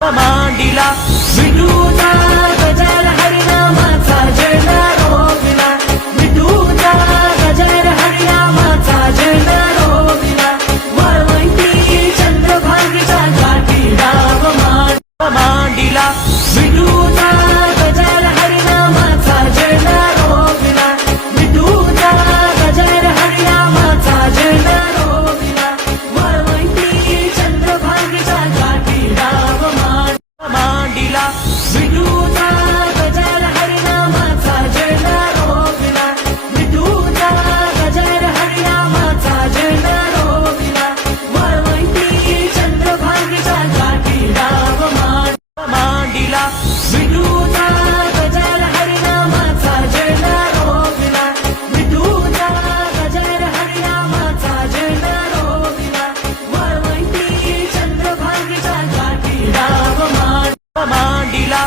मांडीला विठूचा गजर हरिनामाचा झेंडा रोविला विठूचा गजर हरिनामाचा झेंडा रोविला वाळवंटी चंद्रभागेच्या गाठी राम मांडीला विठूचा गजर हरिनामाचा झेंडा रोविला विठूचा गजर हरिनामाचा झेंडा रोविला वाळवंटी चंद्रभागेच्या गाठी राम मांडीला विठूचा गजर हरिनामाचा झेंडा रोविला विठूचा गजर हरिनामाचा झेंडा रोविला वाळवंटी चंद्रभागेच्या गाठी राम मांडीला विठूचा गजर हरिनामाचा झेंडा रोविला विठूचा गजर हरिनामाचा झेंडा रोविला वाळवंटी चंद्रभागेच्या गाठी राम मांडीला